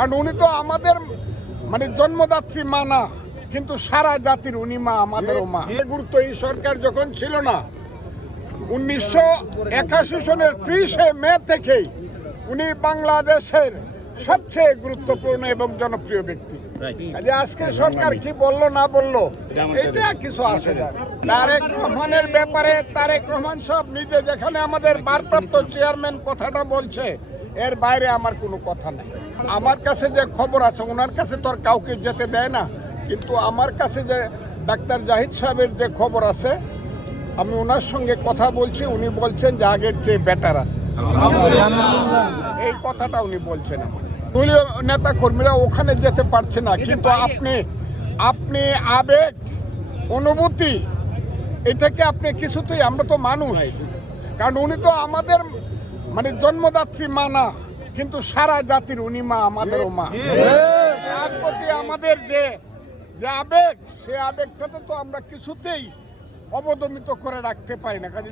কারণ উনি তো আমাদের মানে জন্মদাত্রী মা না, কিন্তু সারা জাতির উনি মা, আমাদেরও মা গুরুত্ব এই সরকার যখন ছিল না, উনিশশো একাশি সনের ত্রিশে মে থেকেই উনি বাংলাদেশের সবচেয়ে গুরুত্বপূর্ণ এবং জনপ্রিয় ব্যক্তি কাজে আজকে সরকার কি বলল, না বলল, এটা কিছু আসে না। তারেক রহমানের ব্যাপারে তারেক রহমান সব নিজে যেখানে আমাদের ভারপ্রাপ্ত চেয়ারম্যান কথাটা বলছে এর বাইরে আমার কোনো কথা নাই। আমার কাছে যে খবর আছে, ওনার কাছে তো আর কাউকে যেতে দেয় না। কিন্তু আমার কাছে যে ডাক্তার জাহিদ সাহেবের যে খবর আছে, আমি ওনার সঙ্গে কথা বলছি, উনি বলছেন যে আগের চেয়ে বেটার আছে। এই কথাটা উনি বলছেন দলীয় নেতা কর্মীরা ওখানে যেতে পারছে না, কিন্তু আপনি আপনি আবেগ, অনুভূতি, এটাকে আপনি কিছুতেই, আমরা তো মানুষ। কারণ উনি তো আমাদের মানে জন্মদাত্রী মা না কিন্তু সারা জাতির উনি মা আমাদেরও মা। তার প্রতি আমাদের যে যে আবেগ সে আবেগটাতে তো আমরা কিছুতেই অবদমিত করে রাখতে পারি না কাজে